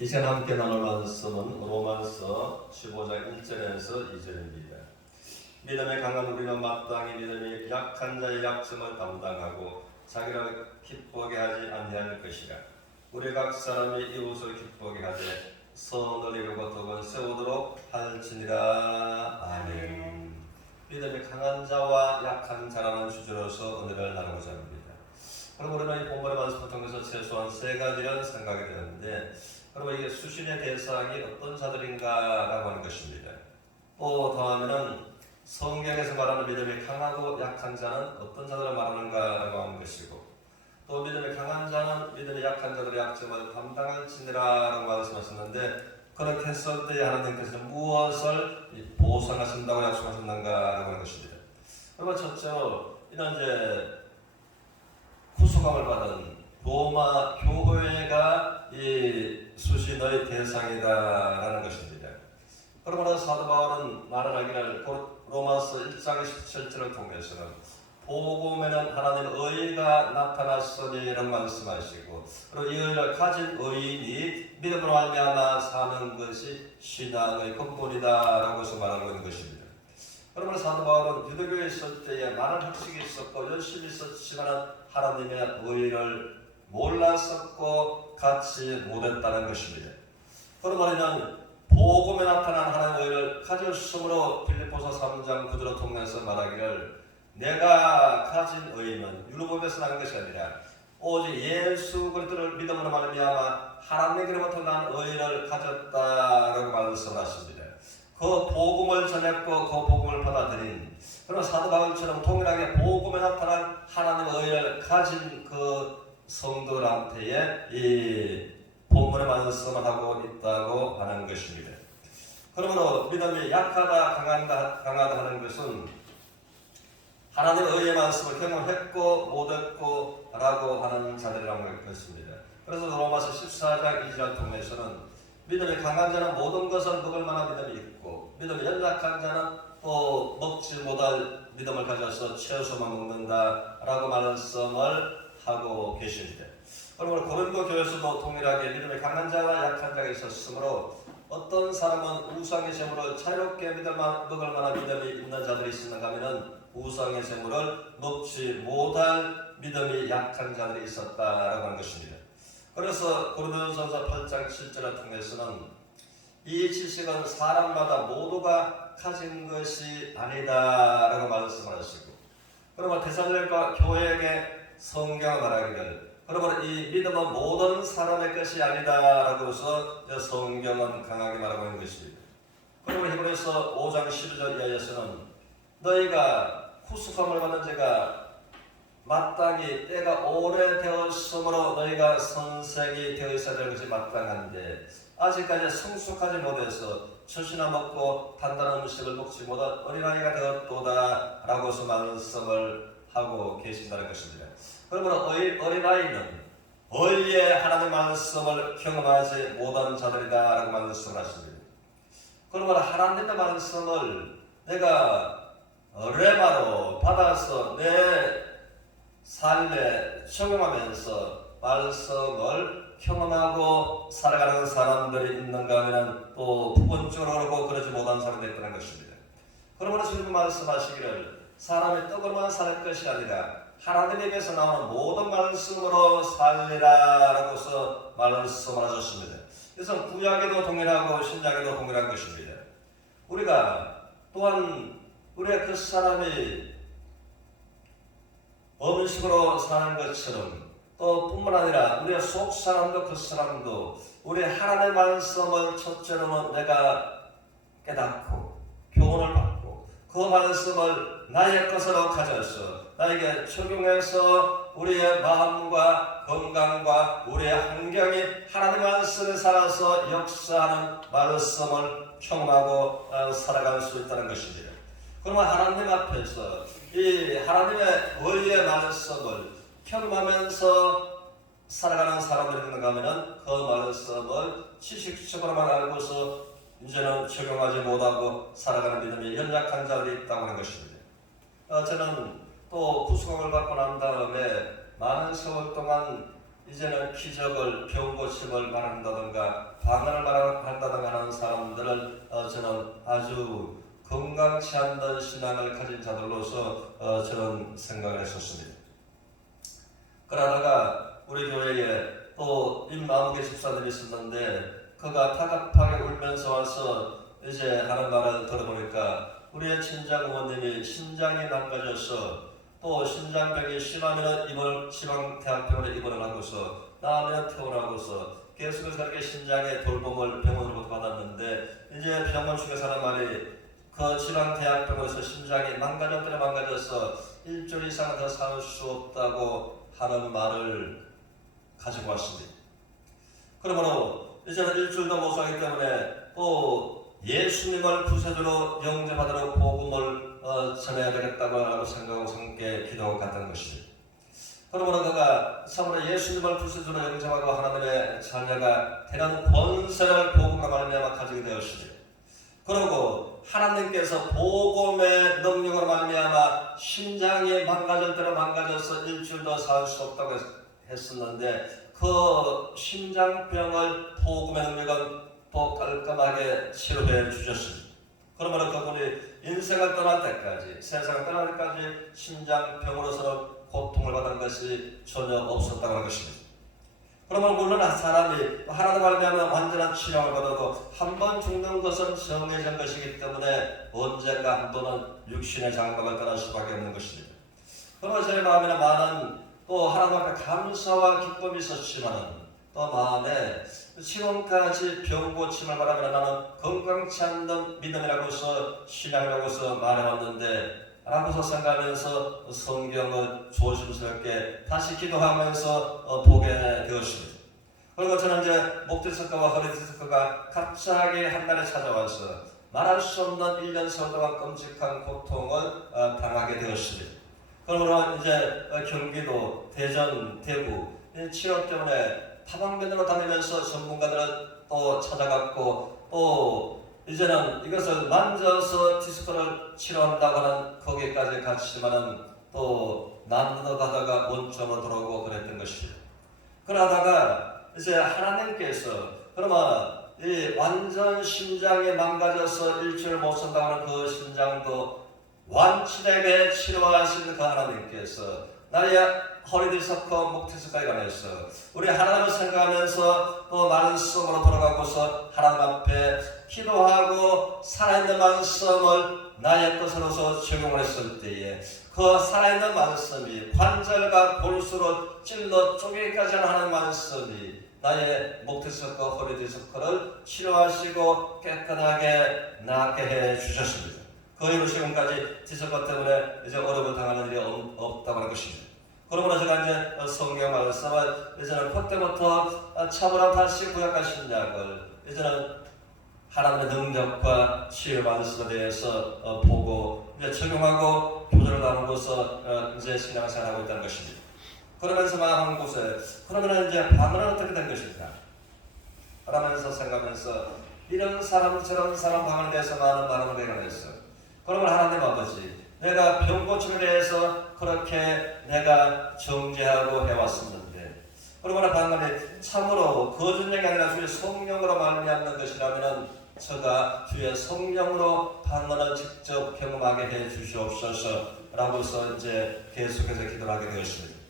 이 시간 함께 나눌 말씀은 로마서 15장 1절에서 2절입니다. 믿음에 강한 우리는 마땅히 믿음이 약한 자의 약점을 담당하고 자기를 기쁘게 하지 아니할 것이라. 우리 각 사람이 이웃을 기쁘게 하되 선을 이루고 덕은 세우도록 할지니라. 아멘. 믿음이 강한 자와 약한 자라는 주제로서 오늘을 나누고자 합니다. 그럼 우리는 이 본문의 말씀을 통해서 최소한 세 가지를 생각이 되는데, 그러면 이게 수신의 대상이 어떤 자들인가라고 하는 것입니다. 또 더하면은 성경에서 말하는 믿음이 강하고 약한 자는 어떤 자들을 말하는가라고 하는 것이고, 또 믿음이 강한 자는 믿음이 약한 자들의 약점을 감당할지니라라고 말씀하셨는데, 그렇게 했을 때 하나님께서는 무엇을 보상하신다고 약속하셨는가라고 하는 것입니다. 그러면 첫째로 이는 이제 구속함을 받은 로마 교회가 이 수신의 대상이다라는 것입니다. 그러므로 사도 바울은 말을 하기를 로마서 1장 17절을 통해서는 복음에는 하나님의 의가 나타났으니라고 말씀하시고, 그리고 이 의를 가진 의인이 믿음으로 말미암아 사는 것이 신앙의 근본이다라고서 말하고 있는 것입니다. 그러므로 사도 바울은 유대교에 있을 때에 많은 학식이 있었고 열심히 있었지만 하나님의 의를 몰랐었고 갖지 못했다는 것입니다. 그러므로 복음에 나타난 하나님의 의를 가졌으므로 빌립보서 3장 9절을 통해서 말하기를 내가 가진 의는 율법에서 난 것이 아니라 오직 예수 그리스도를 믿음으로 말미암아 하나님께로부터 난 의를 가졌다라고 말씀하십니다. 그 복음을 전했고 그 복음을 받아들인, 그러나 사도 바울처럼 동일하게 복음에 나타난 하나님의 의를 가진 그 성도들한테에 이 본문의 말씀을 하고 있다고 하는 것입니다. 그러므로 믿음이 약하다 강하다 하는 것은 하나님의 의의 말씀을 경험했고 못했고 라고 하는 자들이라고 할 것입니다. 그래서 로마서 14장 2절 통해서는 믿음이 강한 자는 모든 것을 먹을 만한 믿음이 있고 믿음이 연약한 자는 또 먹지 못할 믿음을 가져서 채소만 먹는다라고 말씀을 하고 계십니다. 그러므로 고린도 교회에서도 동일하게 믿음이 강한 자와 약한 자가 있었으므로 어떤 사람은 우상의 제물을 자유롭게 먹을 만한 믿음이 있는 자들이 있는가 하면 우상의 제물을 먹지 못할 믿음이 약한 자들이 있었다라고 하는 것입니다. 그래서 고린도전서 8장 7절을 통해서는 이 지식은 사람마다 모두가 가진 것이 아니다라고 말씀을 하시고, 그러면 데살로니가 교회에게 성경을 말하기를 그러므로 이 믿음은 모든 사람의 것이 아니다라고 해서 성경은 강하게 말하고 있는 것입니다. 그러므로 히브리서 5장 12절 이하에서는 너희가 구속함을 받은 자가 마땅히 때가 오래되었으므로 너희가 선생이 되어 있어야 될 것이 마땅한데 아직까지 성숙하지 못해서 젖이나 먹고 단단한 음식을 먹지 못한 어린아이가 되었도다 라고서 말씀을 하고 계신다는 것입니다. 그러므로 어린아이는 의의 하나님의 말씀을 경험하지 못한 자들이다 라고 말씀을 하십니다. 그러므로 하나님의 말씀을 내가 레마로 받아서 내 삶에 적용하면서 말씀을 경험하고 살아가는 사람들이 있는가 하면 또 부분적으로 그렇고 그러지 못한 사람들이 있다는 것입니다. 그러므로 주님 말씀하시기를 사람의 떡으로만 살 것이 아니라 하나님에게서 나오는 모든 말씀으로 살리라 라고서 말씀을 하셨습니다. 그래서 구약에도 동일하고 신약에도 동일한 것입니다. 우리가 또한 우리의 그 사람이 음식으로 사는 것처럼 또 뿐만 아니라 우리의 속 사람도 그 사람도 우리 하나님의 말씀을 첫째로는 내가 깨닫고 교훈을 받고 그 말씀을 나의 것으로 가져서 나에게 적용해서 우리의 마음과 건강과 우리의 환경이 하나님 말씀에 살아서 역사하는 말씀을 경험하고 살아갈 수 있다는 것입니다. 그러면 하나님 앞에서 이 하나님의 의의 말씀을 경험하면서 살아가는 사람들이 있는가 하면 그 말씀을 지식적으로만 알고서 이제는 적용하지 못하고 살아가는 믿음이 연약한 자들이 있다고 하는 것입니다. 저는 또 구속을 받고 난 다음에 많은 세월 동안 이제는 기적을 병 고침을 말한다든가 방언을 말한다든가 하는 사람들을 저는 아주 건강치 않던 신앙을 가진 자들로서 저는 생각을 했었습니다. 그러다가 우리 교회에 또 임나무개 집사님이 있었는데 그가 다급하게 울면서 와서 이제 하는 말을 들어보니까 우리의 친정 어머님이 신장이 망가져서 또 신장병이 심하면 지방대학병원에 입원을 하고서 나면 퇴원하고서 계속해서 그렇게 신장의 돌봄을 병원으로부터 받았는데 이제 병원 측에서 하는 말이 그 지방대학병원에서 신장이 망가져서 일주일 이상 더 살 수 없다고 하는 말을 가지고 왔습니다. 그러므로 이제는 일주일도 못 살기 때문에 또 예수님을 구세주로 영접하도록 복음을 전해야 되겠다고 생각하고 함께 기도하고 갔던 것입니다. 그러므로 그가 참으로 예수님을 구세주로 영접하고 하나님의 자녀가 되는 권세를 복음과 말미암아 가지게 되었습니다. 그리고 하나님께서 복음의 능력으로 말미암아 심장이 망가질 대로 망가져서 일주일도 살 수 없다고 했었는데 그 심장병을 복음의 능력은 또 깔끔하게 치료해 주셨습니다. 그러므로 그분이 인생을 떠날 때까지 세상을 떠날 때까지 심장병으로서 고통을 받은 것이 전혀 없었다고 하는 것입니다. 그러면 물론 사람이 하나님 말미암아 완전한 치료를 받아도 한 번 죽는 것은 정해진 것이기 때문에 언젠가 한 번은 육신의 장막을 떠날 수밖에 없는 것입니다. 그러나 제 마음에는 많은 또 하나님 앞에 감사와 기쁨이 있었지만 또 마음에 지금까지 병 고침을 바라며 나는 건강치 않는 믿음이라고서 신앙이라고서 말해왔는데 라고서 생각하면서 성경을 조심스럽게 다시 기도하면서 보게 되었습니다. 그리고 저는 이제 목 디스크와 허리 디스크가 갑자기 한날에 찾아와서 말할 수 없는 1년 설 동안 끔찍한 고통을 당하게 되었습니다. 그러므로 이제 경기도, 대전, 대구 치료 때문에 타방면으로 다니면서 전문가들은 또 찾아갔고 또 이제는 이것을 만져서 디스크를 치료한다고 하는 거기까지 갔지만은 또 나눠가다가 원점으로 돌아오고 그랬던 것이죠. 그러다가 이제 하나님께서 그러면 이 완전 심장이 망가져서 일주일 못 산다고 하는 그 심장도 완치되게 치료하신 그 하나님께서 나의 허리 디스크, 목 디스크에 관해서 우리 하나님을 생각하면서 또 말씀으로 돌아가고서 하나님 앞에 기도하고 살아있는 말씀을 나의 것으로서 적용을 했을 때에 그 살아있는 말씀이 관절과 골수로 찔러 쪼개기까지 하는 말씀이 나의 목 디스크, 허리 디스크를 치료하시고 깨끗하게 낫게 해 주셨습니다. 그 이후로 지금까지 디스크 때문에 이제 어려움을 당하는 일이 없다고 하는 것입니다. 그러므로 제가 이제 성경 말씀을 이제는 그때부터 참으로 다시 구약과 신약을 이제는 하나님의 능력과 치유 말씀에 대해서 보고 이제 적용하고 교조를 나누고서 이제 신앙생활하고 있다는 것입니다. 그러면서 한 곳에 그러면 이제 반응은 어떻게 된 것일까? 그러면서 생각하면서 이런 사람 저런 사람 방언에 대해서 많은 반응을 내려냈어요. 그러면 하나님 아버지 내가 병 고침에 대해서 그렇게 내가 정죄하고 해왔었는데 그러므로 방언이 참으로 거짓말이 아니라 주의 성령으로 말미암는 것이라면 저가 주의 성령으로 방언을 직접 경험하게 해 주시옵소서 라고서 이제 계속해서 기도를 하게 되었습니다.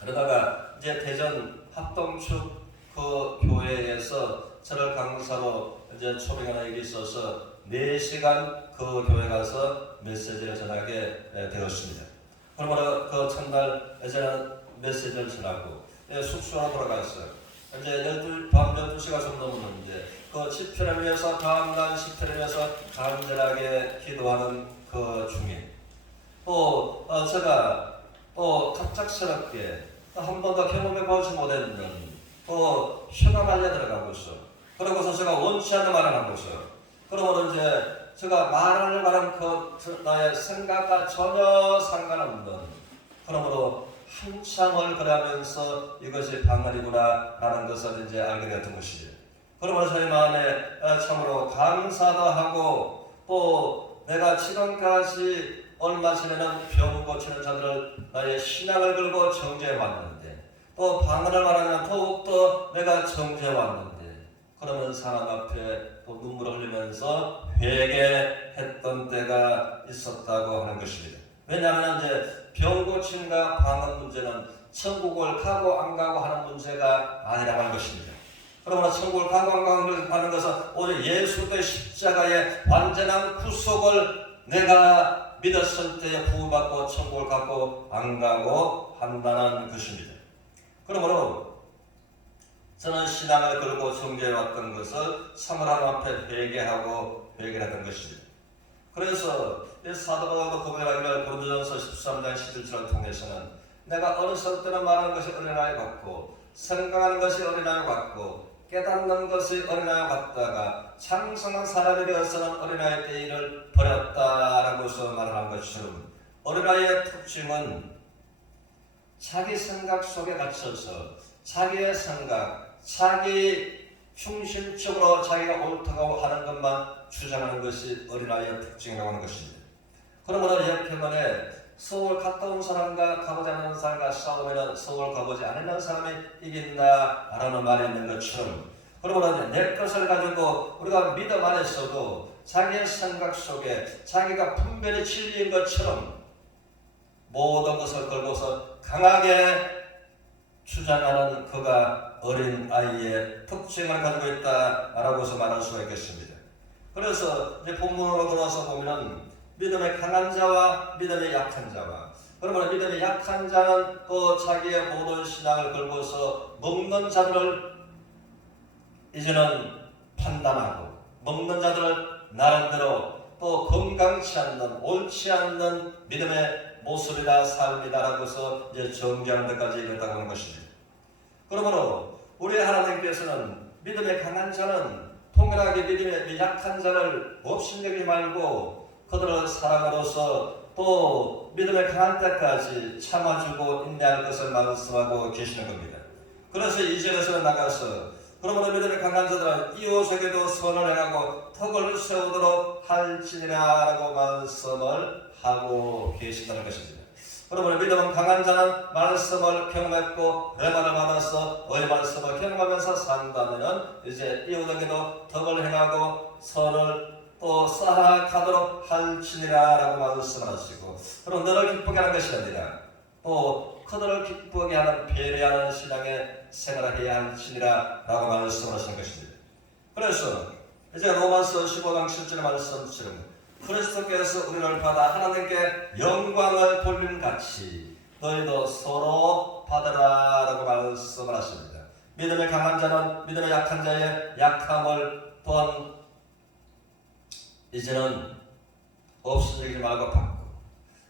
그러다가 이제 대전 합동축 그 교회에서 저를 강사로 이제 초빙하는 일이 있어서 4시간 그 교회 가서 메시지를 전하게 되었습니다. 그러므로 그 첫날 저는 메시지를 전하고 숙소로 돌아갔어요. 이제 밤 12시가 좀 넘었는데 그 집회를 위해서 다음날 집회를 위해서 간절하게 기도하는 그 중에 또 제가 또 갑작스럽게 한 번도 경험해보지 못했는 또 휴가 말려 들어가고서 그러고서 제가 원치 않는 말을 하고서 그러므로 이제 제가 말하려고 하는 그 나의 생각과 전혀 상관없는 그러므로 한참을 그러면서 이것이 방언이구나 라는 것을 이제 알게 되었던 것이죠. 그러므로 저희 마음에 참으로 감사도 하고 또 내가 지금까지 얼마 전에는 병 고치는 자들을 나의 신앙을 걸고 정죄해 왔는데 또 방언을 말하면 더욱더 내가 정죄왔는데, 그러면 사람 앞에 또 눈물을 흘리면서 회개했던 때가 있었다고 하는 것입니다. 왜냐하면 이제 병 고침과 방언 문제는 천국을 가고 안 가고 하는 문제가 아니라고 하는 것입니다. 그러므로 천국을 가고 안 가고 하는 것은 오직 예수 그리스도의 십자가의 완전한 구속을 내가 믿었을 때에 구원받고 천국을 가고 안 가고 한다는 것입니다. 그러므로 저는 신앙을 걸고 정죄해왔던 것을 참으로 하나님 앞에 회개하고 회개하던 것입니다. 그래서 이 사도 바울도 고백하기를 고린도전서 13장 11절을 통해서는 내가 어렸을 때는 말하는 것이 어린아이 같고 생각하는 것이 어린아이 같고 깨닫는 것이 어린아이 같다가 장성한 사람이 되어서는 어린아이 때 일을 버렸다라고서 말하는 것처럼 어린아이의 특징은 자기 생각 속에 갇혀서 자기의 생각, 자기 중심적으로 자기가 옳다고 하는 것만 주장하는 것이 어린아이의 특징이라고 하는 것입니다. 그러므로 역평원에 서울 갔다 온 사람과 가보지 않는 사람과 싸우면 서울 가보지 않는 사람이 이긴다라는 말이 있는 것처럼, 그러므로 내 것을 가지고 우리가 믿음 안에서도 자기의 생각 속에 자기가 분별이 진리인 것처럼 모든 것을 걸고서 강하게 주장하는 그가 어린 아이의 특징을 가지고 있다라고서 말할 수가 있겠습니다. 그래서 이제 본문으로 돌아서 보면은 믿음의 강한 자와 믿음의 약한 자와, 그러므로 믿음의 약한 자는 또 자기의 모든 신앙을 걸고서 먹는 자들을 이제는 판단하고 먹는 자들을 나름대로 또 건강치 않는 옳지 않는 믿음의 모습이다 삶이다라고서 이제 정죄하는 데까지 이르렀다고 하는 것입니다. 그러므로 우리 하나님께서는 믿음의 강한 자는 통렬하게 믿음의 약한 자를 업신여기지 말고 그들을 사랑으로서 또 믿음의 강한 때까지 참아주고 인내할 것을 말씀하고 계시는 겁니다. 그래서 이절에서 나가서 그러므로 믿음의 강한 자들은 이웃에게도 선을 행하고 덕을 세우도록 할지니라 라고 말씀을 하고 계신다는 것입니다. 그러므로 믿음은 강한 자는 말씀을 경험했고 레마를 받아서 의 말씀을 경험하면서 산다면 이제 이웃에게도 덕을 행하고 선을 또 쌓아가도록 할지니라 라고 말씀하시고, 그럼 너를 기쁘게 하는 것이 아니라 또 그들을 기쁘게 하는 배려하는 신앙의 생활을 해야 할지니라 라고 말씀하시는 것입니다. 그래서 이제 로마서 15장 7절 말씀처럼 그리스도께서 우리를 받아 하나님께 영광을 돌림같이 너희도 서로 받으라 라고 말씀을 하십니다. 믿음의 강한 자는 믿음의 약한 자의 약함을 또한 이제는 없어지지 말고 받고,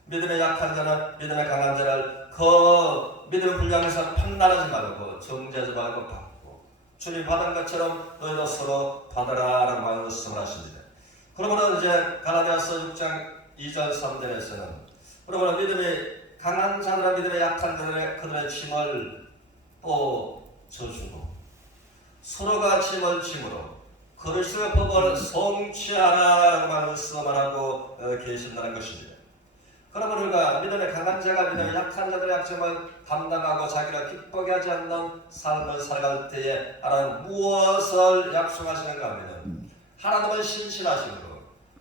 믿음의 약한 자는 믿음의 강한 자를 그 믿음의 분량에서 판단하지 말고 정죄하지 말고 받고, 주님 받은 것처럼 너희도 서로 받으라라고 말씀을 하십니다. 그러므로 이제 갈라디아서 6장 2절 3절에서는 그러므로 믿음의 강한 자들은 믿음의 약한 자들의 그들의 짐을 또 져주고 서로가 짐을 짐으로 그리스도의 법을 성취하라라고 말씀을 하고 계신다는 것입니다. 그러므로 우리가 믿음의 강한 자가 믿음의 약한 자들의 약점을 감당하고 자기가 기쁘게 하지 않는 삶을 살아갈 때에 하나님 무엇을 약속하시는가 하면, 하나님은 신실하신 것,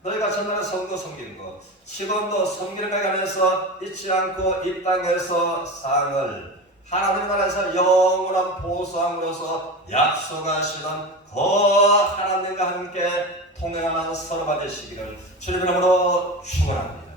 너희가 전날에 성도 섬긴 것, 지금도 섬기는 것에 관해서 잊지 않고 이 땅에서 상을 하나님 나라에서 영원한 보상으로서 약속하시는 그 하나님과 함께 통행하는 서로가 되시기를 주님 이름으로 축원합니다.